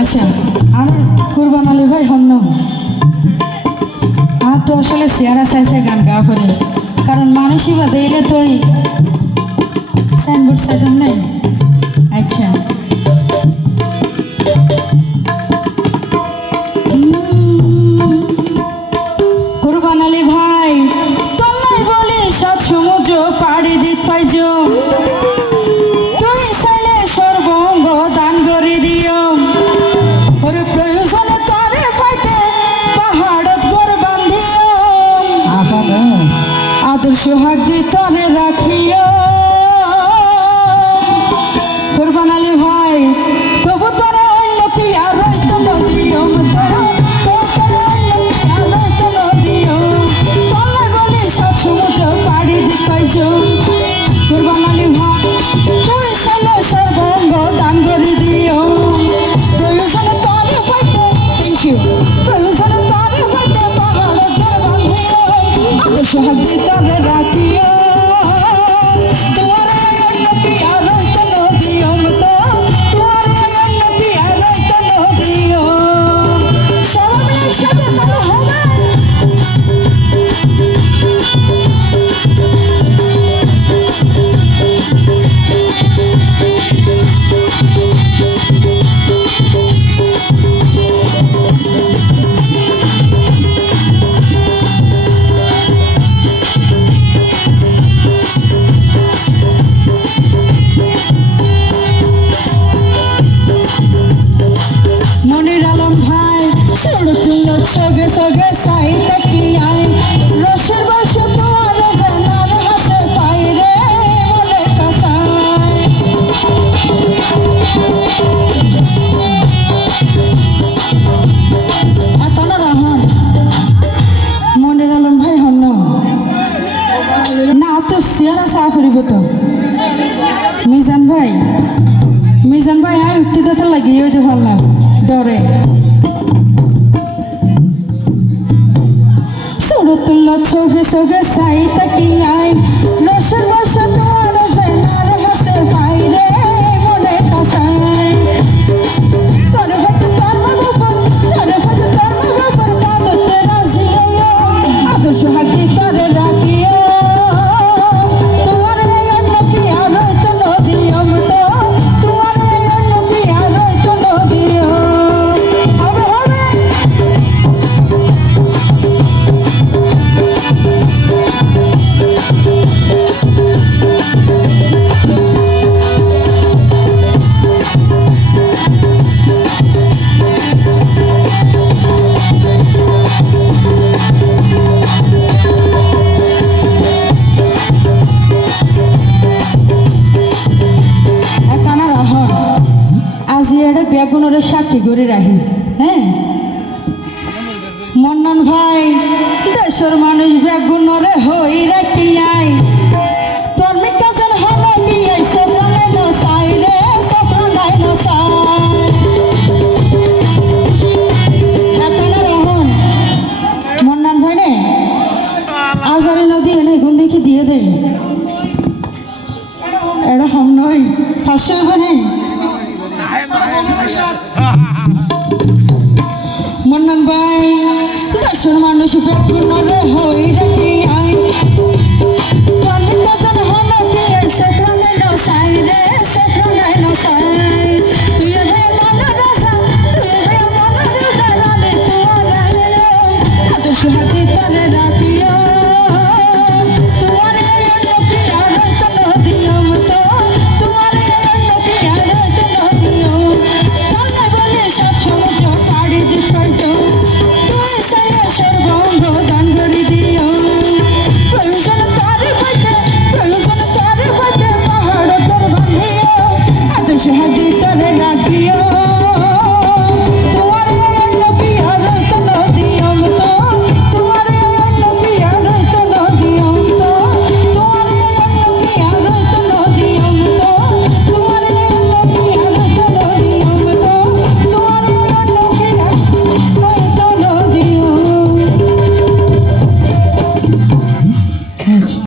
আচ্ছা আর কুরবান আলী ভাই হন্য আর তো আসলে চেহারা চাইছে গান গা পরে কারণ মানুষই বা দিলে তোই সাইনবোর্ড সাইড নাই। আচ্ছা কুরবান আলী ভাই তোলাই বলি সাত সমুদ্র পাড়ি দিত পাইজ তুই চাইলে সর্বঙ্গ দান করে দিও ওরে প্রয়োজনে তরে পাইতে পাহাড়ত গড় বান্ধিও আদর্শ হাক দি তরে রাখিও কুরবান আলী ভাই তবু তোরে অন্য কি আর রইত নদিও তোলাই বলি সব সমুদ্র পাড়ি দিত পাইজ কুরবান আলী ভাই তুই চাইলে সর্বঙ্গ দান করে দিও প্রয়োজনে তরে পাইতে থ্যাংক ইউ প্রয়োজনে তরে পাইতে পাহাড়ত গড় বান্ধিও আদর্শ হাক দি তরে রাখিও তোমারে অন্য কি আর রইত নদিও তোমারে অন্য কি আর রইত নদিও সবাই মিলে সাথে তাহলে হবে। মনির আলম ভাই ছোড় তুলো সগে সগে সাইতে কি আই রসের বসে তোমার জানার হাসে পাই রে মনের কাসাই এতনা রহন মনির আলম ভাই হন না তো সিয়ারা সাফ করিব তো মিজান ভাই আয় উঠতে দিতে লাগিয়ে হইতে পারলাম ডরে ছোড় তুল্ল সগে সগে সাইতে কি আই রসের বসে তোমার জানার হাসে পাই রে মনের কাসাই তোর হাতে তোর বাবুর তোর হাতে তোর বাবুর ফাদতে রাজি হইও আদর্শ হাকি তোরে রাখিও তোমার অন্য কি আর রইত নদিও তোমার অন্য কি আর রইত নদিও হবে হবে। একানা রাহন আজি এটা বেগুনরে সাক্ষী করে রাখি হ্যাঁ মন্নন ভাই দেশের মানুষ বেগুনরে হই রাখি আই তোর মিকাজের হলো কি আই সফরাই না সাই রে সফরাই না সাই একানা রাহন মন্নন ভাই নে আজারি নদী এনে গুন দেখি দিয়ে দে এটা হম নই ফাঁসে হবে মন্নন ভাই দেশের মানুষ বেগুনরে হই রাখি